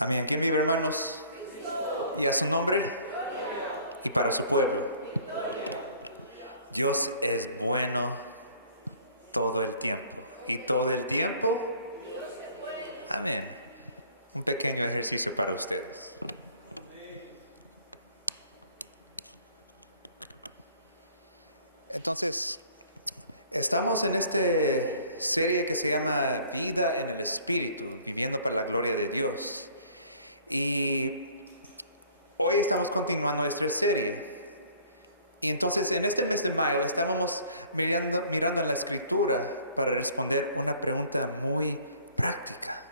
Amén. ¿Quién vive, hermanos? Y a su nombre y para su pueblo. Dios es bueno todo el tiempo. Y todo el tiempo. Amén. Un pequeño ejercicio para usted. Estamos en esta serie que se llama Vida en el Espíritu, viviendo para la gloria de Dios. Y hoy estamos continuando esta serie. Y entonces en este mes de mayo estábamos mirando en la Escritura para responder una pregunta muy práctica.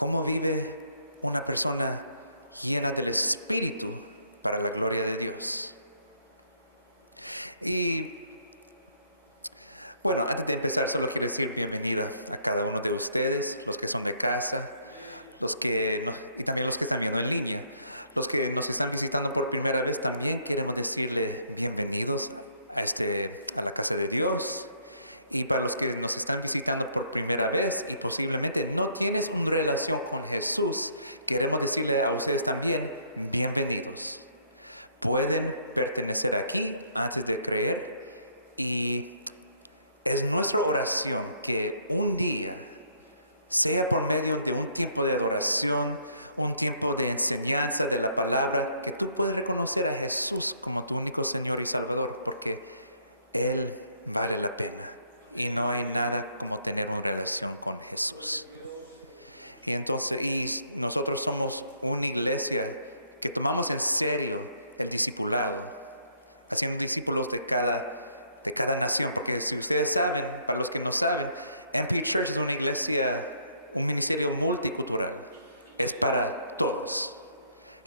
¿Cómo vive una persona llena del Espíritu para la gloria de Dios? Y bueno, antes de empezar solo quiero decir bienvenida a cada uno de ustedes, los que son de casa, y también los que están viendo en línea. Los que nos están visitando por primera vez también queremos decirles bienvenidos a la casa de Dios. Y para los que nos están visitando por primera vez y posiblemente no tienen una relación con Jesús, queremos decirle a ustedes también bienvenidos. Pueden pertenecer aquí antes de creer y es nuestra oración que un día, sea por medio de un tiempo de oración, un tiempo de enseñanza de la palabra, que tú puedas reconocer a Jesús como tu único Señor y Salvador, porque Él vale la pena. Y no hay nada como tener una relación con Jesús. Y entonces, nosotros somos una iglesia que tomamos en serio el discipulado, haciendo discípulos de cada nación, porque si ustedes saben, para los que no saben, MP Church es una iglesia, un ministerio multicultural, es para todos,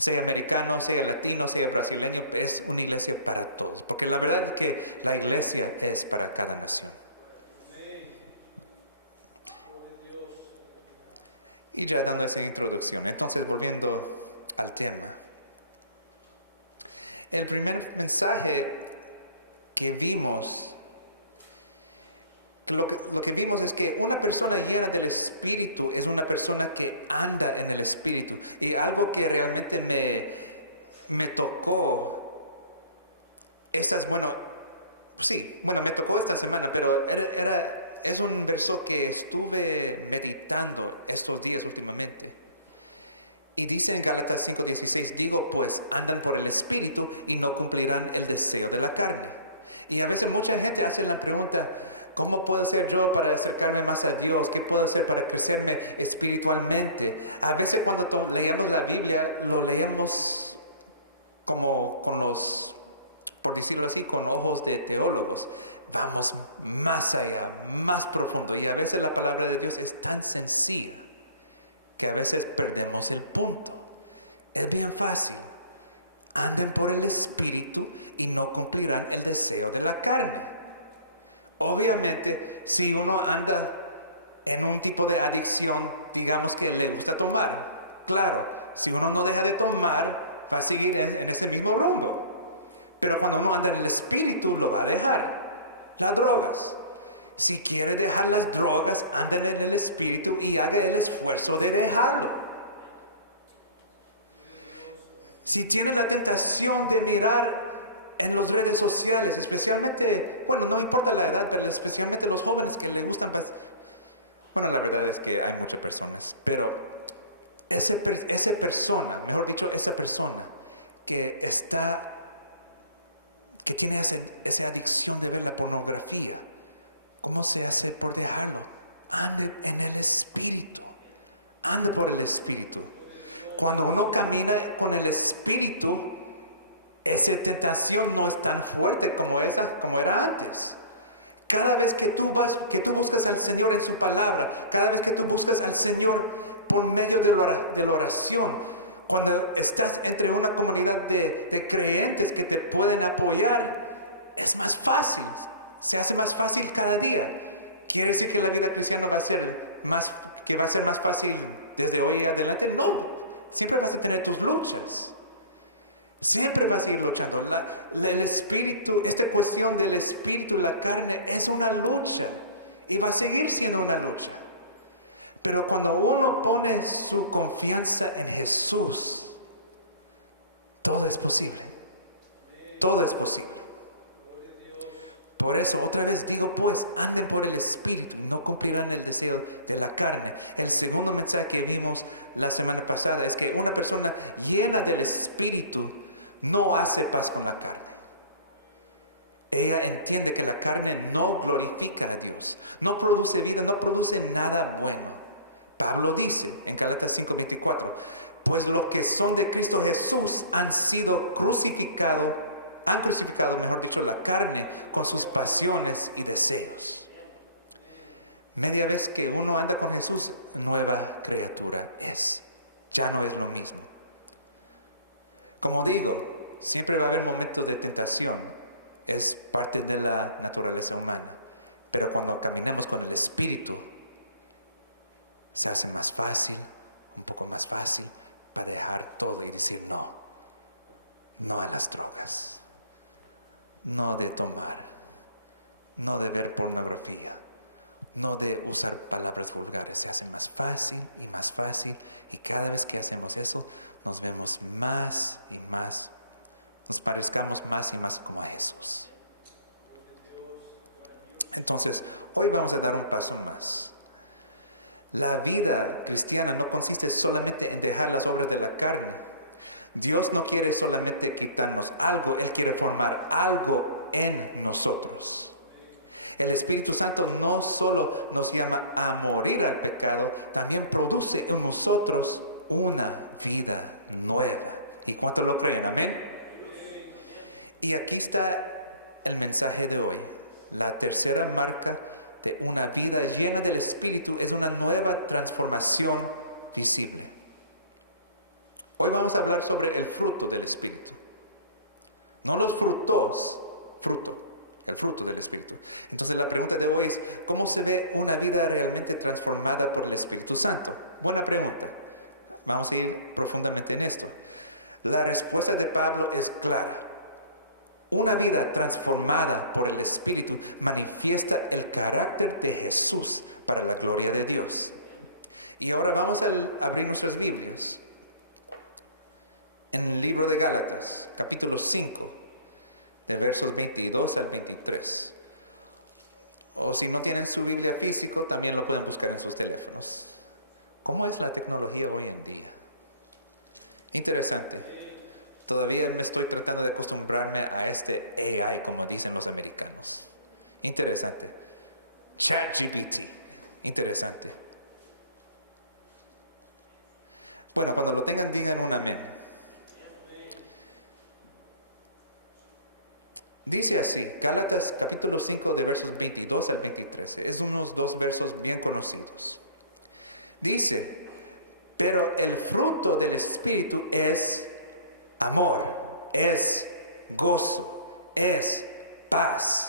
sea americano, sea latino, sea brasileño, es una iglesia para todos, porque la verdad es que la iglesia es para cada nación. Y tratando de introducción, entonces volviendo al tema. El primer mensaje que vimos, lo que vimos es que una persona llena del Espíritu es una persona que anda en el Espíritu. Y algo que realmente me tocó, me tocó esta semana, pero es un verso que estuve meditando estos días últimamente. Y dice en Gálatas 5:16, digo pues, andan por el Espíritu y no cumplirán el deseo de la carne. Y a veces mucha gente hace la pregunta, ¿cómo puedo hacer yo para acercarme más a Dios? ¿Qué puedo hacer para crecerme espiritualmente? A veces cuando leemos la Biblia, lo leemos por decirlo así, con ojos de teólogos. Vamos más allá, más profundo. Y a veces la palabra de Dios es tan sencilla que a veces perdemos el punto. Es bien fácil. Anden por el Espíritu y no cumplirán el deseo de la carne. Obviamente, si uno anda en un tipo de adicción, digamos que le gusta tomar, claro, si uno no deja de tomar, va a seguir en ese mismo rumbo. Pero cuando uno anda en el Espíritu, lo va a dejar. Las drogas. Si quiere dejar las drogas, ande en el Espíritu y haga el esfuerzo de dejarlo. Si tiene la tentación de mirar en las redes sociales, especialmente, no importa la edad, pero especialmente los jóvenes que les gustan, la verdad es que hay muchas personas, pero esa persona, mejor dicho, esta persona que tiene esa adicción de ver la pornografía, ¿cómo se hace por dejarlo? Ande en el Espíritu, ande por el Espíritu. Cuando uno camina con el Espíritu, esa tentación no es tan fuerte como era antes. Cada vez que tú buscas al Señor en tu palabra, cada vez que tú buscas al Señor por medio de la oración, cuando estás entre una comunidad de creyentes que te pueden apoyar, es más fácil, se hace más fácil cada día. ¿Quiere decir que la vida cristiana va a ser más fácil desde hoy en adelante? No, siempre vas a tener tus luchas. Siempre vas a ir luchando. El espíritu, esta cuestión del espíritu y la carne es una lucha y va a seguir siendo una lucha. Pero cuando uno pone su confianza en Jesús, todo es posible. Todo es posible. Por eso, otra vez digo, pues, anden por el espíritu, no cumplirán el deseo de la carne. El segundo mensaje que vimos la semana pasada es que una persona llena del espíritu no hace paz con la carne. Ella entiende que la carne no glorifica a Dios, no produce vida, no produce nada bueno. Pablo dice en Gálatas 5:24, pues los que son de Cristo Jesús han crucificado, mejor dicho, la carne con sus pasiones y deseos. Media vez que uno anda con Jesús, nueva criatura es. Ya no es lo mismo. Como digo, siempre va a haber momentos de tentación. Es parte de la naturaleza humana. Pero cuando caminamos con el Espíritu, se hace más fácil, un poco más fácil, para dejar todo y decir no a las drogas, no de tomar, no de ver pornografía, no de usar palabras vulgares. Se hace más fácil y más fácil, y cada vez que hacemos eso, nos vemos más y más, nos parecemos más y más como a Jesús. Entonces, hoy vamos a dar un paso más. La vida cristiana no consiste solamente en dejar las obras de la carne. Dios no quiere solamente quitarnos algo, Él quiere formar algo en nosotros. El Espíritu Santo no solo nos llama a morir al pecado, también produce en nosotros una vida nueva. ¿Y cuánto lo creen? Amén. Y aquí está el mensaje de hoy. La tercera marca de una vida llena del Espíritu es una nueva transformación visible. Hoy vamos a hablar sobre el fruto del Espíritu. No los frutos, el fruto del Espíritu. Entonces la pregunta de hoy es, ¿cómo se ve una vida realmente transformada por el Espíritu Santo? Buena pregunta. Vamos a ir profundamente en eso. La respuesta de Pablo es clara. Una vida transformada por el Espíritu manifiesta el carácter de Jesús para la gloria de Dios. Y ahora vamos a abrir nuestros libros. En el libro de Gálatas, capítulo 5, del verso 22 al 23. O si no tienen su Biblia físico, también lo pueden buscar en su teléfono. ¿Cómo es la tecnología hoy en día? Interesante. Todavía me estoy tratando de acostumbrarme a este AI, como dicen los americanos. Interesante. ChatGPT. Interesante. Bueno, cuando lo tengan, digan un amén. Dice así, Gálatas capítulo 5 de versos 22 al 23. Es unos dos versos bien conocidos. Dice, pero el fruto del Espíritu es amor, es gozo, es paz,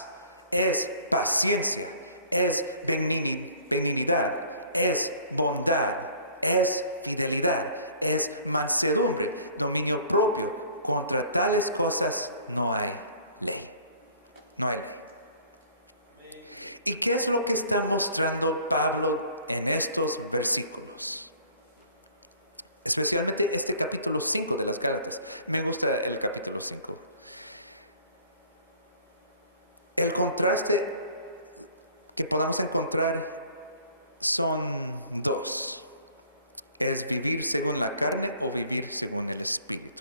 es paciencia, es benignidad, es bondad, es fidelidad, es mansedumbre, dominio propio. Contra tales cosas no hay ley. No hay. ¿Y qué es lo que está mostrando Pablo en estos versículos? Especialmente este capítulo 5 de las Gálatas. Me gusta el capítulo 5. El contraste que podamos encontrar son dos. Es vivir según la carne o vivir según el Espíritu.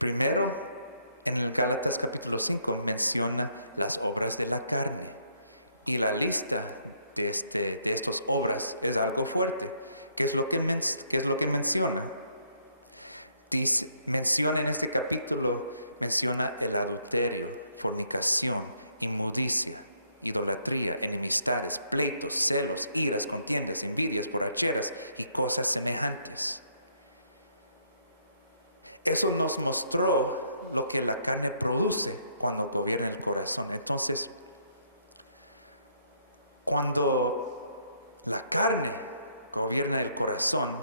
Primero, en el Gálatas capítulo 5 menciona las obras de la carne. Y la lista de estas obras es algo fuerte. ¿Qué es lo que menciona? Menciona en este capítulo, menciona el adulterio, fornicación, inmundicia, idolatría, enemistades, pleitos, celos, iras, contiendas, envidias, borracheras y cosas semejantes. Esto nos mostró lo que la carne produce cuando gobierna el corazón. Entonces, cuando la carne gobierna el corazón,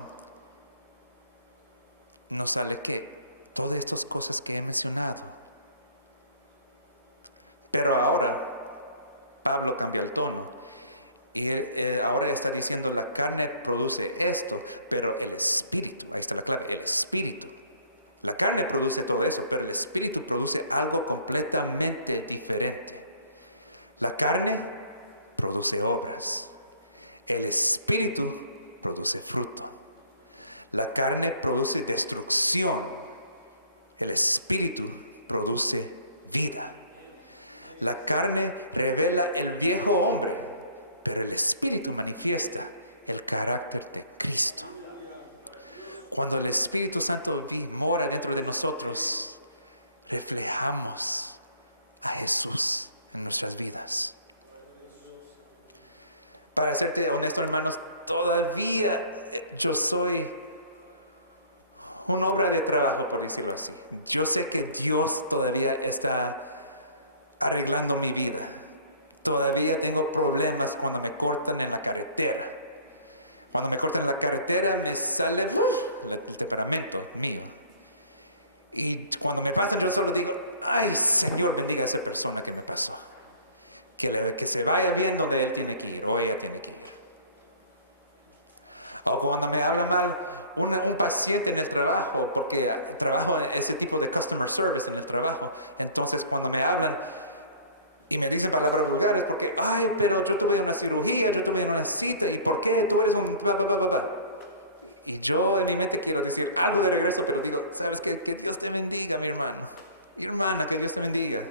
no sabe qué, todas estas cosas que he mencionado. Pero ahora, Pablo cambia el tono. Y ahora está diciendo la carne produce esto, pero el espíritu, ahí está la clave, el espíritu. La carne produce todo eso, pero el espíritu produce algo completamente diferente. La carne produce obras. El espíritu produce fruto. La carne produce destrucción. El espíritu produce vida. La carne revela el viejo hombre, pero el espíritu manifiesta el carácter de Cristo. Cuando el Espíritu Santo mora dentro de nosotros, reflejamos a Jesús en nuestras vidas. Para serte honesto, hermanos, todavía yo soy una obra de trabajo, por decirlo así. Yo sé que Dios todavía está arreglando mi vida. Todavía tengo problemas cuando me cortan en la carretera. Cuando me cortan la carretera me sale el temperamento mío. Y cuando me pasa yo solo digo, ay, Dios bendiga a esa persona que me pasó. Que se vaya bien donde él tiene que ir, o ella tiene que ir. O cuando me habla mal un paciente en el trabajo, porque trabajo en ese tipo de customer service en el trabajo, entonces cuando me hablan y me dicen palabras vulgares, porque, ay, pero yo tuve una cirugía, yo tuve una cita, ¿y por qué tú eres un bla, bla, bla, bla? Y yo en mi mente quiero decir algo de regreso, pero digo, ¿sabes qué? Que Dios te bendiga, mi hermano. Mi hermana, que Dios te bendiga.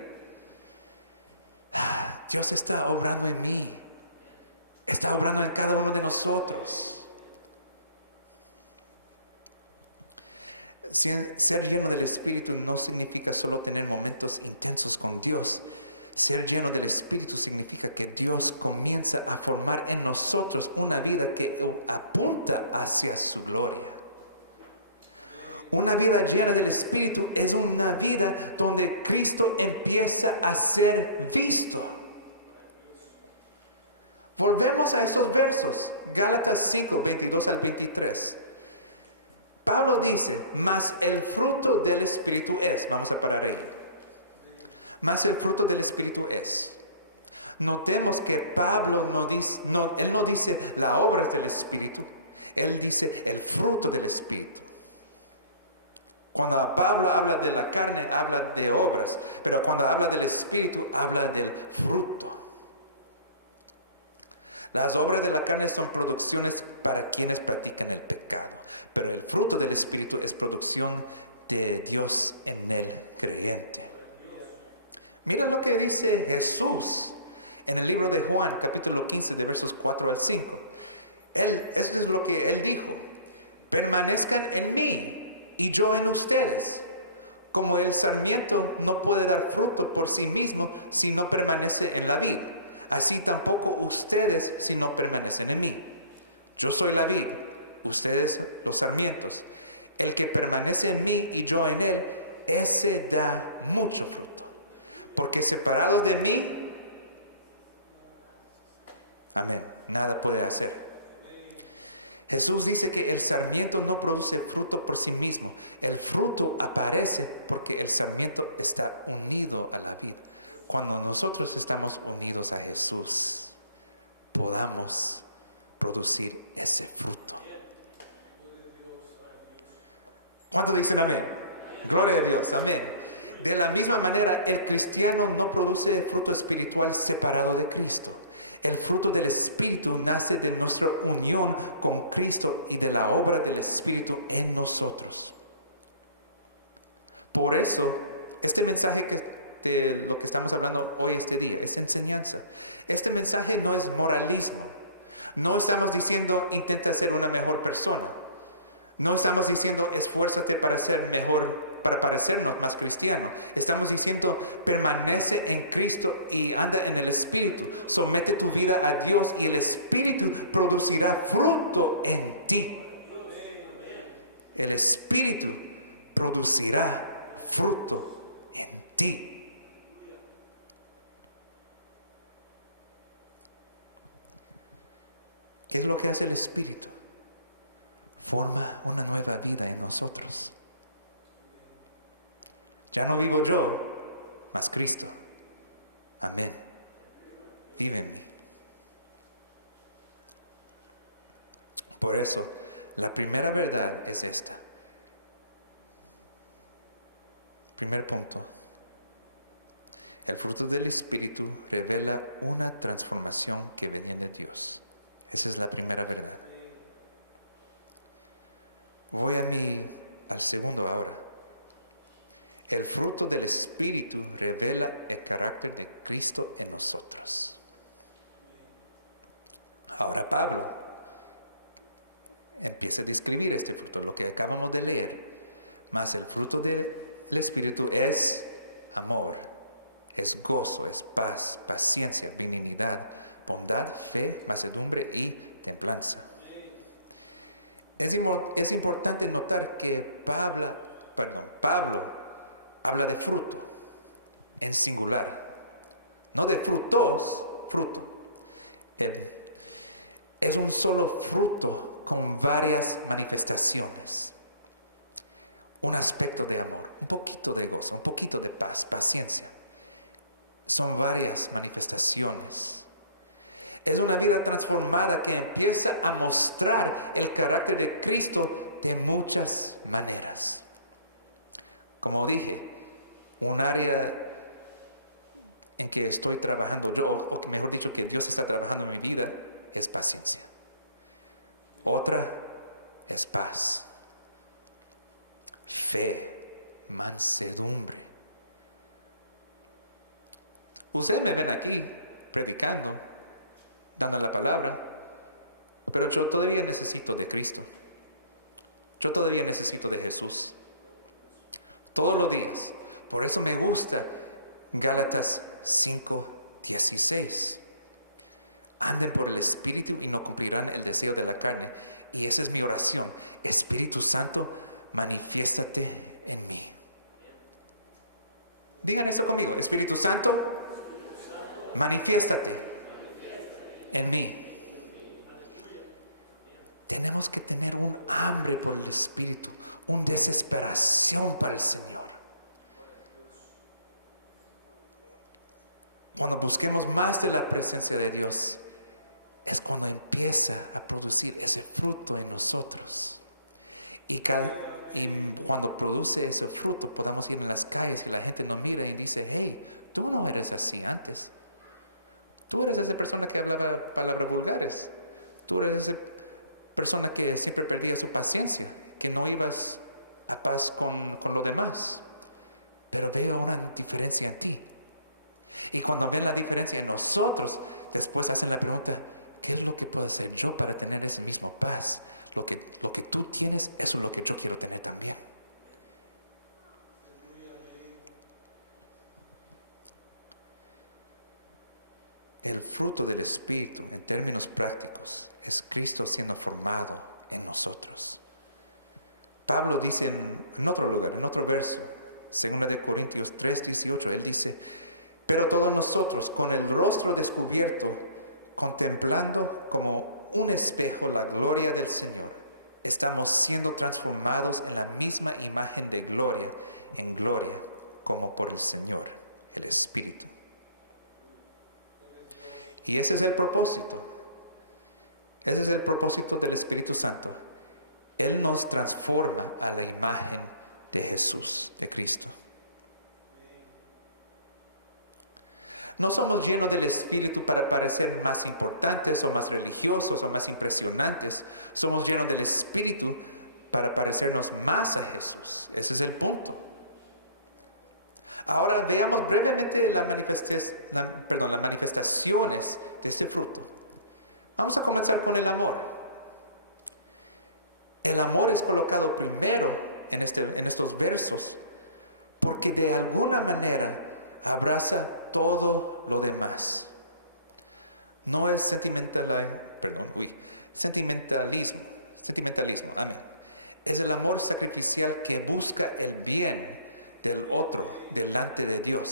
Dios está obrando en mí. Está obrando en cada uno de nosotros. Ser lleno del Espíritu no significa solo tener momentos intensos con Dios. Ser lleno del Espíritu significa que Dios comienza a formar en nosotros una vida que apunta hacia su gloria. Una vida llena del Espíritu es una vida donde Cristo empieza a ser visto. Volvemos a estos versos, Gálatas 5, 22 al 23. Pablo dice, mas el fruto del Espíritu es, vamos a parar ahí. Mas el fruto del Espíritu es. Notemos que Pablo él no dice la obra del Espíritu, él dice el fruto del Espíritu. Cuando Pablo habla de la carne, habla de obras, pero cuando habla del Espíritu, habla del fruto. Las obras de la carne son producciones para quienes practican el pecado, pero el fruto del Espíritu es producción de Dios en el creyente. Mira lo que dice Jesús en el libro de Juan, capítulo 15, de versos 4 al 5. Esto es lo que Él dijo. Permanezcan en mí y yo en ustedes. Como el sarmiento no puede dar fruto por sí mismo si no permanece en la vid, así tampoco ustedes si no permanecen en mí. Yo soy la vid, ustedes los sarmientos. El que permanece en mí y yo en él, ese da mucho fruto. Porque separados de mí, amén, nada puede hacer. Jesús dice que el sarmiento no produce el fruto por sí mismo. El fruto aparece porque el sarmiento está unido a la vida. Cuando nosotros estamos unidos a Jesús, podamos producir ese fruto. ¿Cuánto dicen amén? Gloria a Dios, amén. De la misma manera, el cristiano no produce el fruto espiritual separado de Cristo. El fruto del Espíritu nace de nuestra unión con Cristo y de la obra del Espíritu en nosotros. Por eso, este mensaje de lo que estamos hablando hoy, este día, esta enseñanza, este mensaje no es moralismo. No estamos diciendo intenta ser una mejor persona. No estamos diciendo esfuérzate para ser mejor, para parecernos más cristianos. Estamos diciendo permanece en Cristo y anda en el Espíritu. Somete tu vida a Dios y el Espíritu producirá fruto en ti. El Espíritu producirá frutos en ti. ¿Qué es lo que hace el Espíritu? Forma una nueva vida en nosotros. Ya no vivo yo, mas Cristo. Amén. Vive. Por eso, la primera verdad es esta. Primer punto. El fruto del Espíritu revela una transformación que depende de Dios. Esa es la primera verdad. Voy a ir al segundo ahora. El fruto del Espíritu revela el carácter de Cristo en nosotros. Ahora Pablo empieza a describir ese fruto, lo que acabamos de leer. Mas el fruto del Espíritu es amor, es gozo, es paz, paciencia, benignidad, bondad, fe, mansedumbre y templanza. Es importante notar que Pablo habla de fruto en singular, no de frutos, fruto. Es un solo fruto con varias manifestaciones. Un aspecto de amor, un poquito de gozo, un poquito de paz, paciencia. Son varias manifestaciones. Es una vida transformada que empieza a mostrar el carácter de Cristo de muchas maneras. Como dije, un área en que estoy trabajando yo, o mejor dicho, que Dios está trabajando en mi vida, es paciencia. Otra es paz, fe, mansedumbre. Ustedes me ven aquí predicando, dando la palabra, pero yo todavía necesito de Cristo. Yo todavía necesito de Jesús. Todos los días. Por eso me gusta Gálatas 5:16. Anden por el Espíritu y no cumplirán el deseo de la carne. Y esa es mi oración. El Espíritu Santo, manifiéstate en mí. Digan esto conmigo. Espíritu Santo, manifiéstate en mí. Tenemos que tener un hambre por el Espíritu, una desesperación para el Señor. Cuando busquemos más de la presencia de Dios, es cuando empieza a producir ese fruto en nosotros. Y cuando produce ese fruto, podamos ir en las calles y la gente nos mira y dice: hey, tú no eres así antes. Tú eres esa persona que hablaba palabras vulgares. Tú eres esa persona que siempre perdía su paciencia, que no iba a paz con los demás. Pero veo una diferencia en ti. Y cuando ven la diferencia en nosotros, después hacen la pregunta: ¿qué es lo que puedo hacer yo para tener ese mismo paz? Lo que tú tienes, eso es lo que yo quiero tener también. El fruto del Espíritu, en términos prácticos, es Cristo siendo formado en nosotros. Pablo dice, no Proverbios, 2 Corintios 3:18, él dice: pero todos nosotros, con el rostro descubierto, contemplando como un espejo la gloria del Señor, estamos siendo transformados en la misma imagen de gloria en gloria, como por el Señor del Espíritu. Y ese es el propósito. Ese es el propósito del Espíritu Santo. Él nos transforma a la imagen de Jesús, de Cristo. No somos llenos del Espíritu para parecer más importantes o más religiosos o más impresionantes. Somos llenos del Espíritu para parecernos más a Jesús. Ese es el punto. Ahora veamos brevemente las manifestaciones de este fruto. Vamos a comenzar con el amor. El amor es colocado primero en estos versos, porque de alguna manera abraza todo lo demás. No es sentimentalismo. Es el amor sacrificial que busca el bien del otro delante de Dios.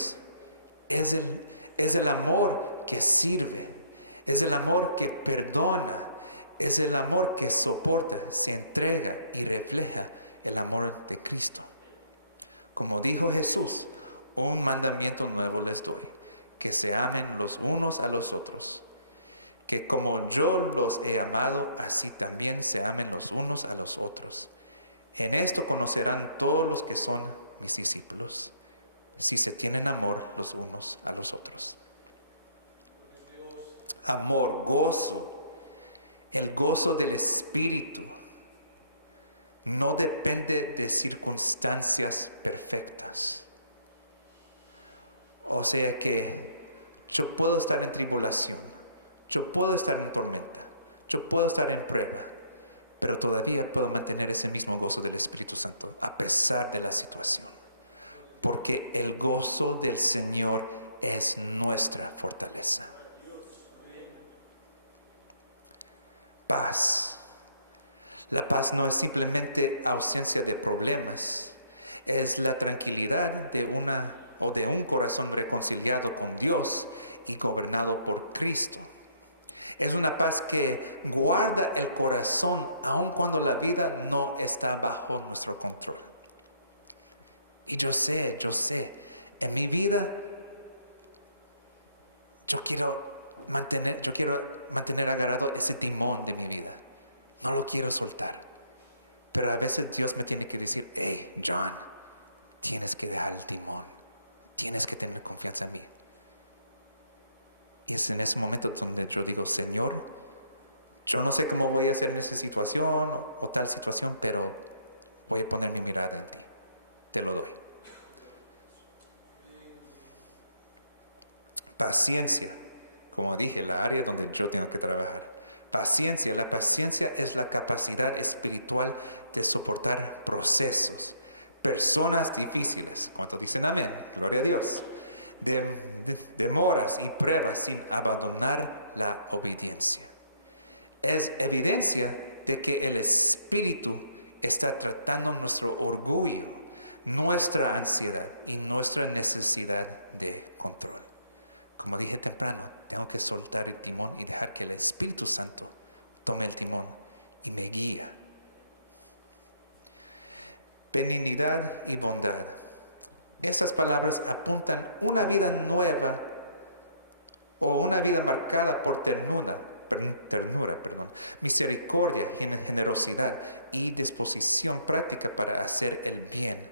Es el amor que sirve, es el amor que perdona, es el amor que soporta, se entrega y refleja el amor de Cristo. Como dijo Jesús, un mandamiento nuevo les doy, que se amen los unos a los otros, que como yo los he amado, así también se amen los unos a los otros. En esto conocerán todos los que son mis discípulos, si se tienen amor los unos a los otros. Amor, gozo, el gozo del Espíritu no depende de circunstancias perfectas. O sea que yo puedo estar en tribulación, yo puedo estar en tormenta, yo puedo estar en prueba, pero todavía puedo mantener ese mismo gozo del Espíritu Santo, a pesar de la situación. Porque el gozo del Señor es nuestra fortaleza. Paz. La paz no es simplemente ausencia de problemas, es la tranquilidad de un corazón reconciliado con Dios y gobernado por Cristo. Es una paz que guarda el corazón aun cuando la vida no está bajo nuestro control. Y yo sé, en mi vida yo quiero mantener agarrado ese timón de mi vida. No lo quiero soltar. Pero a veces Dios me tiene que decir, hey, John, tienes que dejar el timón. Tienes que tener confianza en mí. Y es en ese momento donde yo digo, Señor, yo no sé cómo voy a hacer en esta situación o tal situación, pero voy a poner mi mirada. Te lo doy. Paciencia, como dije, la área donde yo tengo que trabajar. Paciencia, la paciencia es la capacidad espiritual de soportar procesos, personas difíciles, cuando dicen amén, gloria a Dios, demoras y pruebas sin abandonar la obediencia. Es evidencia de que el Espíritu está tratando nuestro orgullo, nuestra ansiedad y nuestra necesidad de control. Como dije temprano, tengo que soltar el timón y dejar que el Espíritu Santo tome el timón y me guía. Benignidad y bondad. Estas palabras apuntan una vida nueva o una vida marcada por ternura, misericordia, generosidad y disposición práctica para hacer el bien.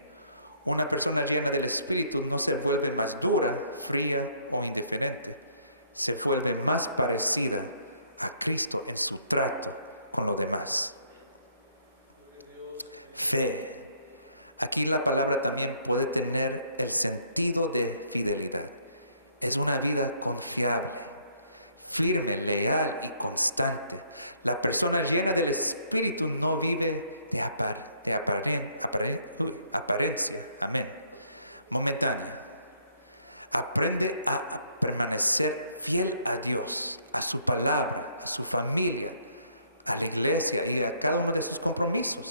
Una persona llena del Espíritu no se vuelve más dura, fría o indiferente. Se vuelve más parecida a Cristo en su trato con los demás. Fe. Aquí la palabra también puede tener el sentido de fidelidad. Es una vida confiable, firme, leal y constante. La persona llena del Espíritu no vive de apariencia, momentánea. Aprende a permanecer fiel a Dios, a su palabra, a su familia, a la iglesia y a cada uno de sus compromisos.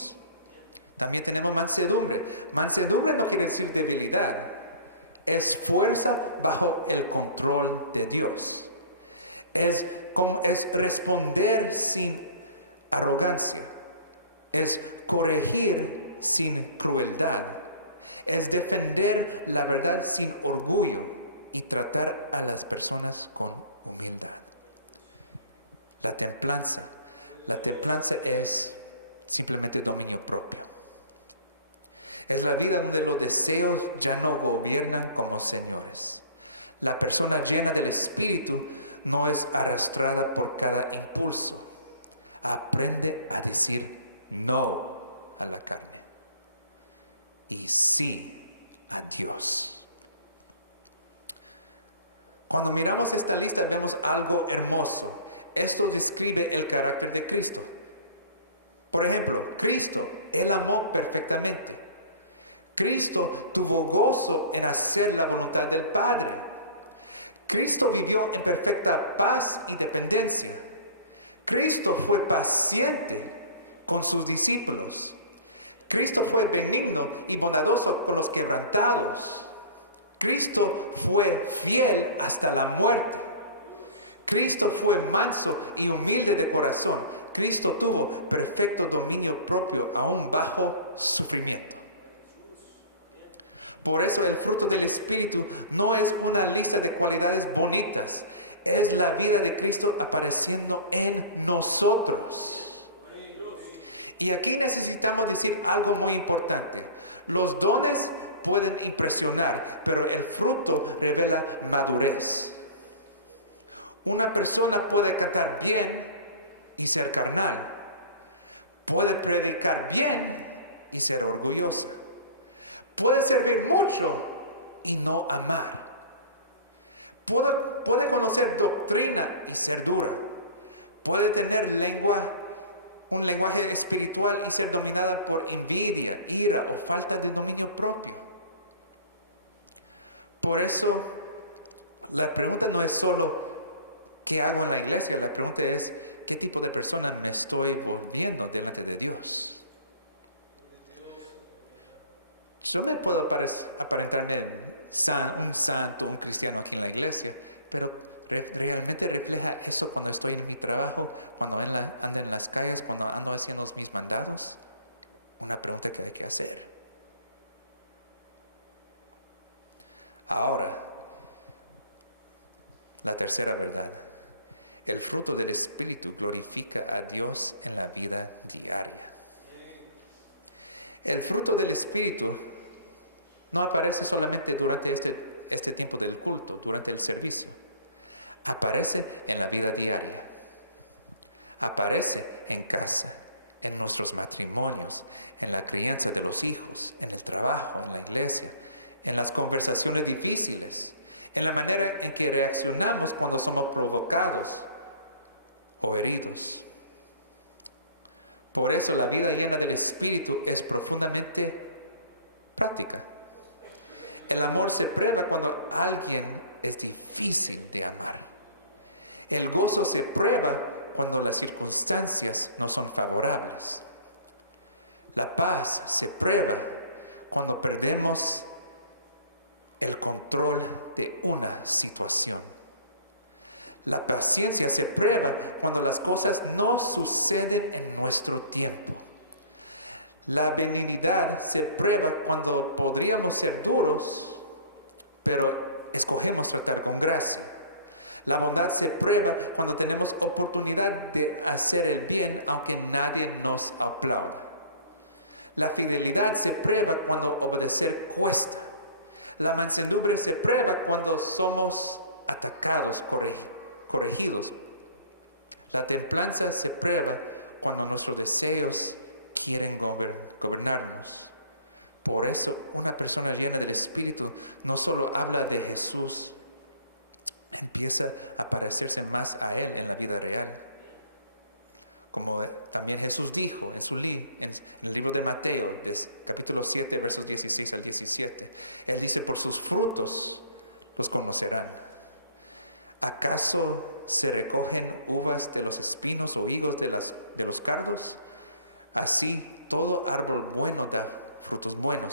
También tenemos mansedumbre. Mansedumbre no quiere decir debilidad. Es fuerza bajo el control de Dios. Es responder sin arrogancia. Es corregir sin crueldad. Es defender la verdad sin orgullo y tratar a las personas con humildad. La templanza es simplemente dominio propio. Es la vida donde los deseos ya no gobiernan como señores. La persona llena del Espíritu no es arrastrada por cada impulso. Aprende a decir no a la carne y sí a Dios. Cuando miramos esta lista vemos algo hermoso. Eso describe el carácter de Cristo. Por ejemplo, Cristo, Él amó perfectamente. Cristo tuvo gozo en hacer la voluntad del Padre. Cristo vivió en perfecta paz y dependencia. Cristo fue paciente con sus discípulos. Cristo fue benigno y bondadoso con los quebrantados. Cristo fue fiel hasta la muerte. Cristo fue manso y humilde de corazón. Cristo tuvo perfecto dominio propio, aún bajo sufrimiento. Por eso el fruto del Espíritu no es una lista de cualidades bonitas, es la vida de Cristo apareciendo en nosotros. Y aquí necesitamos decir algo muy importante. Los dones pueden impresionar, pero el fruto revela madurez. Una persona puede cantar bien y ser carnal. Puede predicar bien y ser orgulloso. Puede servir mucho y no amar. Puede conocer doctrina y ser dura. Puede tener un lenguaje espiritual y ser dominada por envidia, ira o falta de dominio propio. Por eso, la pregunta no es solo ¿qué hago en la iglesia? La pregunta es ¿qué tipo de persona me estoy volviendo delante de Dios? Yo me puedo aparentarme un santo, un cristiano aquí en la iglesia, pero realmente refleja esto cuando estoy en mi trabajo, cuando ando en las calles, cuando ando haciendo mis mandatos. Una pregunta que hay que hacer. Ahora, la tercera verdad. El fruto del Espíritu glorifica a Dios en la vida diaria. El fruto del Espíritu no aparece solamente durante este tiempo del culto, durante el servicio. Aparece en la vida diaria. Aparece en casa, en nuestros matrimonios, en la crianza de los hijos, en el trabajo, en la iglesia, en las conversaciones difíciles, en la manera en que reaccionamos cuando somos provocados o heridos. Por eso la vida llena del Espíritu es profundamente práctica. El amor se prueba cuando alguien es difícil de amar. El gozo se prueba cuando las circunstancias no son favorables. La paz se prueba cuando perdemos el control de una situación. La paciencia se prueba cuando las cosas no suceden en nuestro tiempo. La benignidad se prueba cuando podríamos ser duros, pero escogemos tratar con gracia. La bondad se prueba cuando tenemos oportunidad de hacer el bien, aunque nadie nos aplaude. La fidelidad se prueba cuando obedecer cuesta. La mansedumbre se prueba cuando somos atacados, corregidos. La templanza se prueba cuando nuestros deseos quieren gobernarnos. Por eso, una persona llena del Espíritu no solo habla de Jesús, empieza a parecerse más a Él en la vida real. Como también Jesús dijo en el libro de Mateo, capítulo 7, versos 16 al 17. Él dice, por sus frutos los conocerán. ¿Acaso se recogen uvas de los espinos o higos de los cardos? Así, todo árbol bueno da frutos buenos,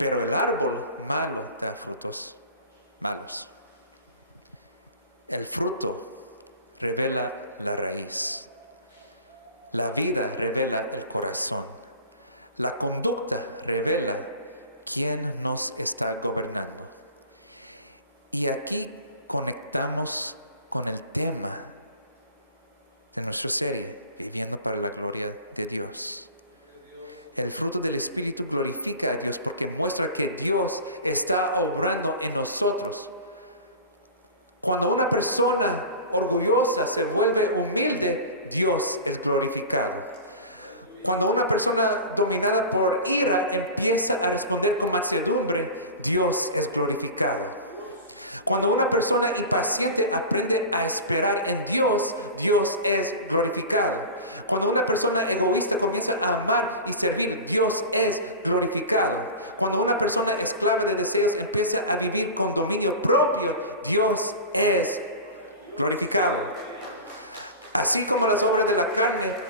pero el árbol malo da frutos malos. El fruto revela la raíz. La vida revela el corazón. La conducta revela quién nos está gobernando. Y aquí conectamos con el tema de nuestra serie, viviendo para la gloria de Dios. El fruto del Espíritu glorifica a Dios porque muestra que Dios está obrando en nosotros. Cuando una persona orgullosa se vuelve humilde, Dios es glorificado. Cuando una persona dominada por ira empieza a responder con mansedumbre, Dios es glorificado. Cuando una persona impaciente aprende a esperar en Dios, Dios es glorificado. Cuando una persona egoísta comienza a amar y servir, Dios es glorificado. Cuando una persona esclava de deseos empieza a vivir con dominio propio, Dios es glorificado. Así como las obras de la carne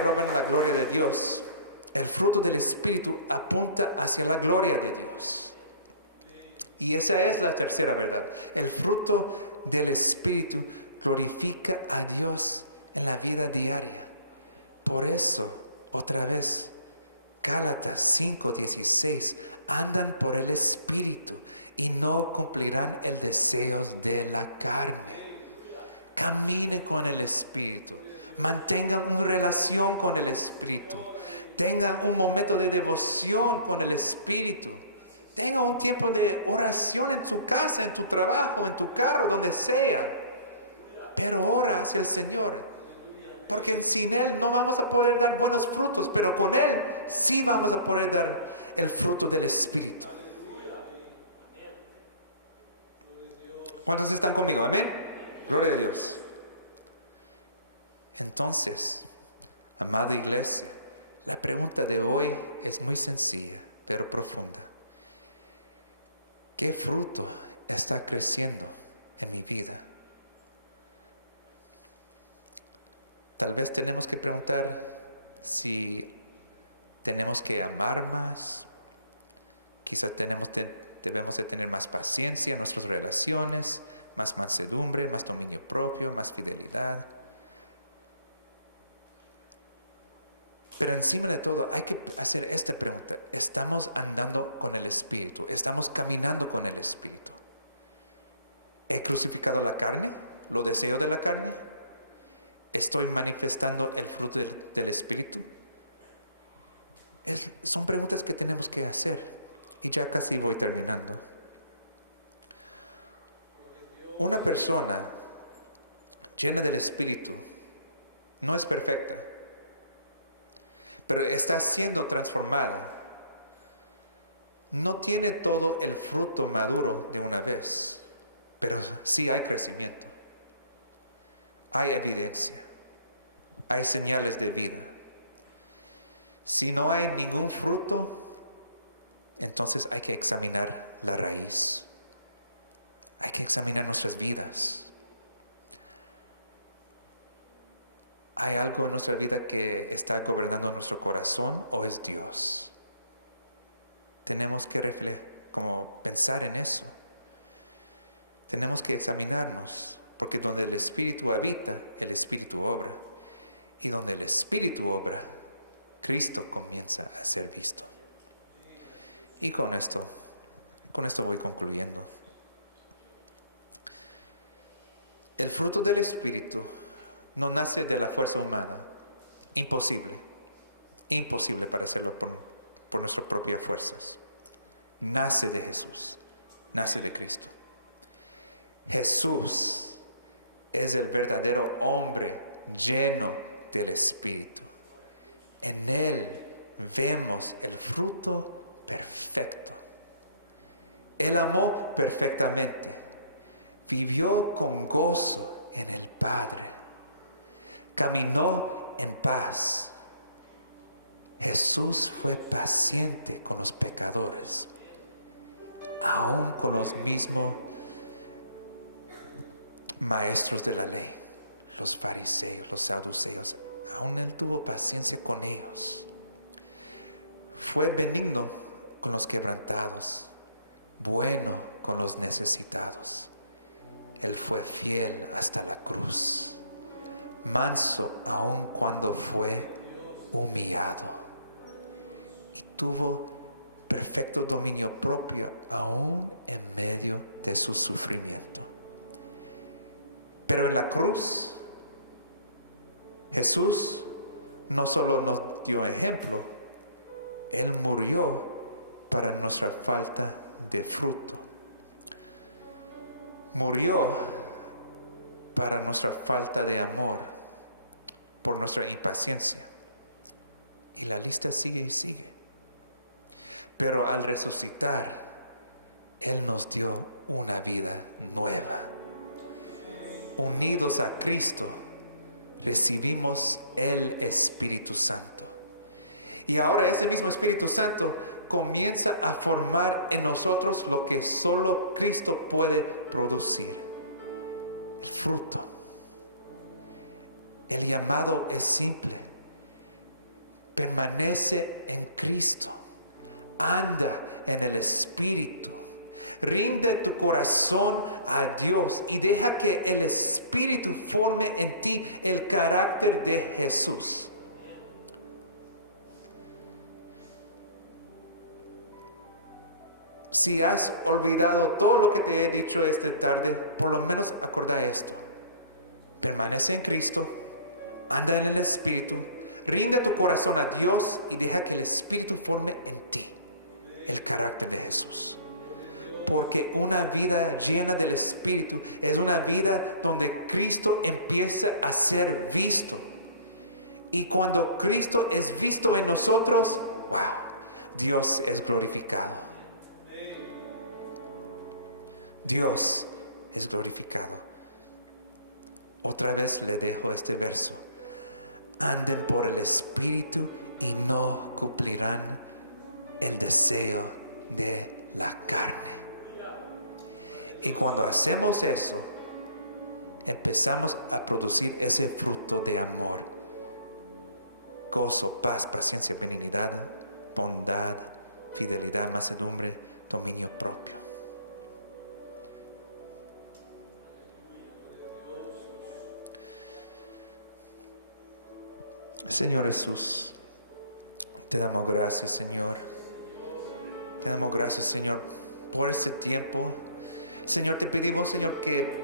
adornan la gloria de Dios, el fruto del Espíritu apunta hacia la gloria de Dios. Y esta es la tercera verdad. El fruto del Espíritu glorifica a Dios en la vida diaria. Por eso, otra vez, Gálatas 5:16, andan por el Espíritu y no cumplirán el deseo de la carne. Caminen con el Espíritu, mantengan una relación con el Espíritu, tengan un momento de devoción con el Espíritu, tengan un tiempo de oración en tu casa, en tu trabajo, en tu carro, donde sea, pero ora hacia el Señor, porque sin Él no vamos a poder dar buenos frutos, pero con Él sí vamos a poder dar el fruto del Espíritu. ¿Cuántos están conmigo? Amén. Gloria a Dios. Entonces, amada iglesia, la pregunta de hoy es muy sencilla, pero profunda. ¿Qué fruto está creciendo en mi vida? Tal vez tenemos que preguntar si tenemos que amar más, quizás debemos de tener más paciencia en nuestras relaciones, más mansedumbre, más dominio propio, más libertad. Pero encima de todo hay que hacer esta pregunta. ¿Estamos andando con el Espíritu? ¿Estamos caminando con el Espíritu? ¿He crucificado la carne? ¿Los deseos de la carne? ¿Estoy manifestando el fruto del Espíritu? Son preguntas que tenemos que hacer. Y ya casi voy terminando. Una persona llena del Espíritu no es perfecta, pero está siendo transformada. No tiene todo el fruto maduro de una vez, pero sí hay crecimiento, hay evidencia, hay señales de vida. Si no hay ningún fruto, entonces hay que examinar la raíz. Hay que examinar nuestras vidas. ¿Hay algo en nuestra vida que está gobernando nuestro corazón o es Dios? Tenemos que pensar en eso. Tenemos que examinarnos, porque donde el Espíritu habita, el Espíritu obra. Y donde el Espíritu obra, Cristo comienza a ser visto. Y con esto voy concluyendo. El fruto del Espíritu no nace de la fuerza humana. Imposible. Imposible para hacerlo por nuestra propia fuerza. Nace de Jesús. Nace de Jesús. Jesús es el verdadero hombre lleno del Espíritu. En Él vemos el fruto perfecto. Él amó perfectamente. Vivió con gozo en el Padre. Caminó en paz. Jesús fue paciente con los pecadores, aún con los mismos maestros de la ley, los fariseos, los saduceos. Aún él tuvo paciencia con ellos. Fue benigno con los quebrantados, bueno con los necesitados. Él fue fiel hasta la cruz, manso aun cuando fue humillado. Tuvo perfecto dominio propio aún en medio de su sufrimiento. Pero en la cruz, Jesús no solo nos dio ejemplo, Él murió para nuestra falta de fruto. Murió para nuestra falta de amor, por nuestra impaciencia. Y la lista sigue así. Pero al resucitar, Él nos dio una vida nueva. Unidos a Cristo, recibimos el Espíritu Santo. Y ahora ese mismo Espíritu Santo comienza a formar en nosotros lo que solo Cristo puede producir: fruto. El llamado es simple: permanece en Cristo, anda en el Espíritu, rinde tu corazón a Dios y deja que el Espíritu forme en ti el carácter de Jesús. Si has olvidado todo lo que te he dicho esta tarde, por lo menos acorda esto: permanece en Cristo, anda en el Espíritu, rinde tu corazón a Dios y deja que el Espíritu forme en ti el carácter de Jesús. Porque una vida llena del Espíritu es una vida donde Cristo empieza a ser visto. Y cuando Cristo es visto en nosotros, ¡wow!, Dios es glorificado. Dios es glorificado. Otra vez le dejo este verso: anden por el Espíritu y no cumplirán el deseo de la carne. Y cuando hacemos esto, empezamos a producir ese fruto de amor: gozo, paz, paciencia, benignidad, bondad, fidelidad, mansedumbre, dominio propio. Señor Jesús, te damos gracias, Señor. Te damos gracias, Señor, por este tiempo. Señor, te pedimos, Señor, que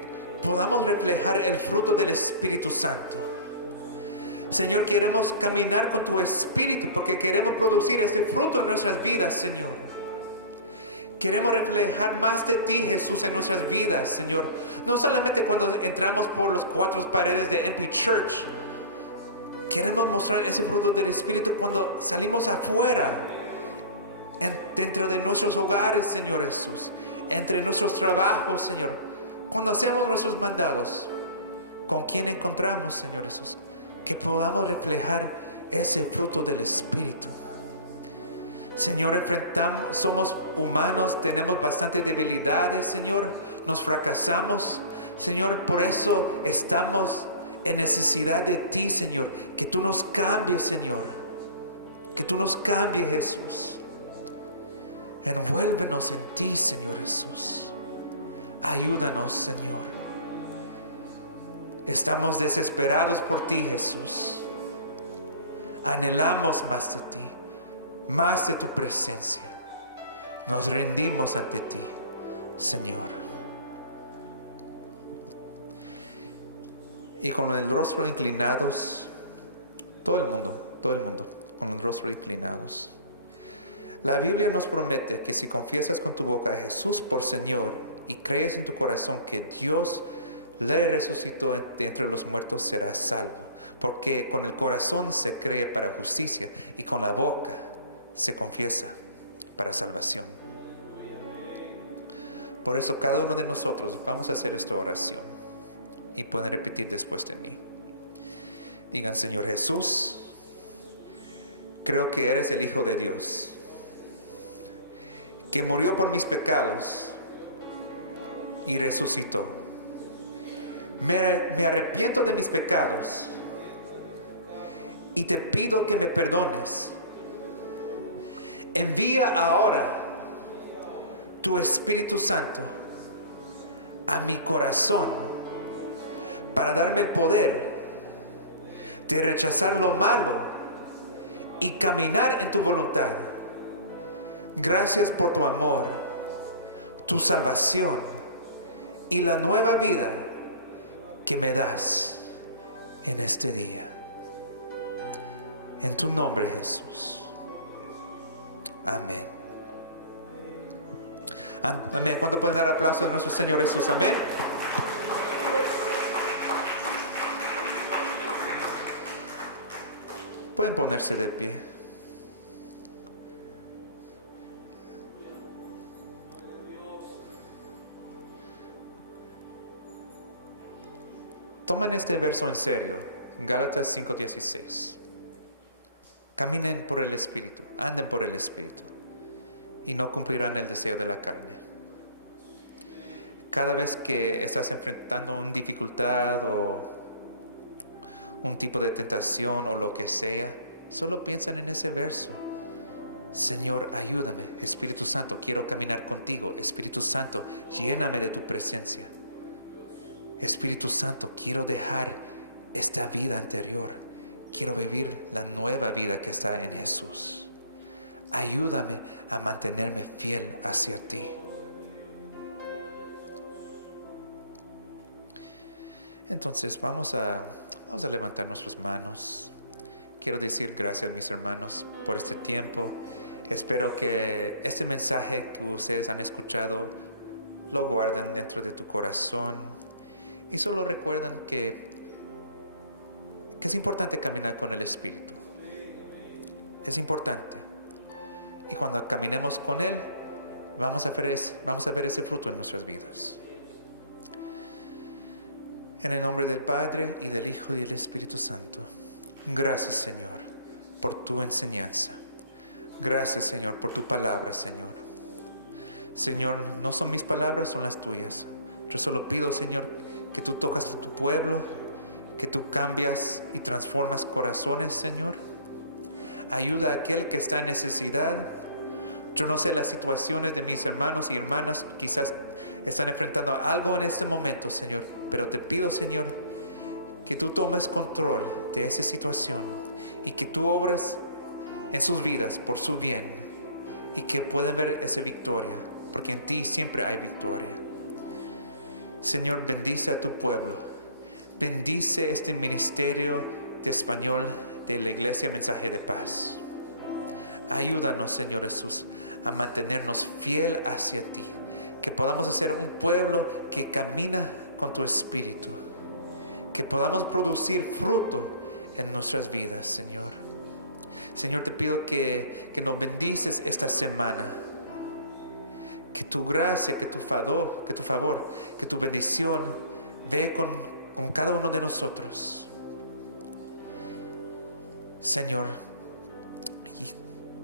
podamos reflejar el fruto del Espíritu Santo. Señor, queremos caminar con tu Espíritu porque queremos producir este fruto en nuestras vidas, Señor. Queremos reflejar más de ti, Jesús, en nuestras vidas, Señor. No solamente cuando entramos por los cuatro paredes de Ending Church. Queremos mostrar ese fruto del Espíritu cuando salimos afuera, dentro de nuestros hogares, Señor, entre nuestros trabajos, Señor, cuando hacemos nuestros mandados. ¿Con quién encontramos, Señor? Que podamos reflejar ese fruto del Espíritu. Señor, enfrentamos, somos humanos, tenemos bastantes debilidades, Señor, nos fracasamos, Señor, por eso estamos en necesidad de ti, Señor, que tú nos cambies, Señor, que tú nos cambies, Jesús. Envuélvenos en ti, Señor. Ayúdanos, Señor. Estamos desesperados por ti, Jesús. Anhelamos más de tu presencia. Nos rendimos ante ti, Señor. Y con el rostro inclinado, todo el mundo, con el rostro inclinado. La Biblia nos promete que si confiesas con tu boca a Jesús por Señor y crees en tu corazón que Dios le resucitó entre los muertos, serás salvo. Porque con el corazón se cree para justicia y con la boca se confiesa para salvación. Por eso cada uno de nosotros vamos a hacer esta oración y pueden repetir después de mí. Digan: Señor Jesús, creo que eres el Hijo de Dios, que murió por mis pecados y resucitó. Me arrepiento de mis pecados y te pido que me perdones. Envía ahora tu Espíritu Santo a mi corazón para darme poder de rechazar lo malo y caminar en tu voluntad. Gracias por tu amor, tu salvación y la nueva vida que me das en este día. En tu nombre, Jesús. Amén. Amén. ¿Cuánto pueden dar aplausos a nuestro Señor Jesús? Amén. Pueden ponerse de pie. Tomen este verso en serio. Gálatas 5:16. Caminen por el Espíritu, anden por el Espíritu, y no cumplirán el deseo de la carne. Cada vez que estás enfrentando una dificultad o un tipo de tentación o lo que sea, solo piensa en este verso. Señor, ayúdame, Espíritu Santo, quiero caminar contigo. Espíritu Santo, lléname de tu presencia. Espíritu Santo, quiero dejar esta vida anterior. Quiero vivir la nueva vida que está en Jesús. Ayúdame a mantenerme fiel hacia ti. Entonces vamos a levantar nuestras manos. Quiero decir gracias a mis hermanos por este tiempo. Espero que este mensaje que ustedes han escuchado lo guarden dentro de su corazón y solo recuerden que es importante caminar con el Espíritu. Es importante. Y cuando caminemos con Él, vamos a ver ese fruto en nuestra vida. En el nombre del Padre, y del Hijo, y del Espíritu Santo. Gracias, Señor, por tu enseñanza. Gracias, Señor, por tu palabra, Señor. Señor, no son mis palabras, son las tuyas. Yo te lo pido, Señor, que tú tocas tu pueblo, que tú cambias y transformas corazones, Señor. Ayuda a aquel que está en necesidad. Yo no sé las situaciones de mis hermanos y hermanas, quizás están enfrentando algo en este momento, Señor, pero te pido, Señor, que tú tomes control de esta situación y que tú obres en tus vidas por tu bien y que puedan ver esa victoria, porque en ti siempre hay victoria. Señor, bendice a tu pueblo, bendice este ministerio de español de la Iglesia Mensaje de Paz. Ayúdanos, Señor Jesús, a mantenernos fiel hacia ti, que podamos ser un pueblo que camina con tu Espíritu, que podamos producir fruto en nuestras vidas, Señor. Señor, te pido que nos bendices esta semana, que tu gracia, que tu favor, que tu bendición venga con cada uno de nosotros. Señor,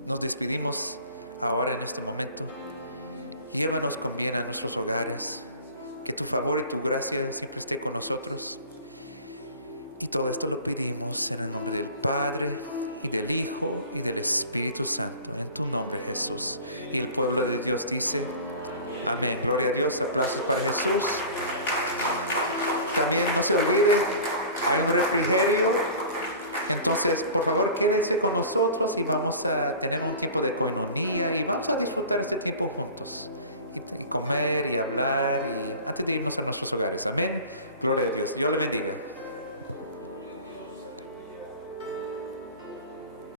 nos despedimos ahora en este momento. Llévanos con bien a nuestros hogares, que tu favor y tu gracia esté con nosotros. Y todo esto lo pedimos en el nombre del Padre, y del Hijo, y del Espíritu Santo, en tu nombre, Jesús. Y el pueblo de Dios dice, amén. Gloria a Dios, aplauso para Jesús. También no se olviden, hay un refrigerio. Entonces, por favor, quédense con nosotros y vamos a tener un tiempo de coinonía y vamos a disfrutar este tiempo juntos. Comer y hablar antes de irnos a nuestros hogares. Amén. Gloria a Dios. Dios le bendiga.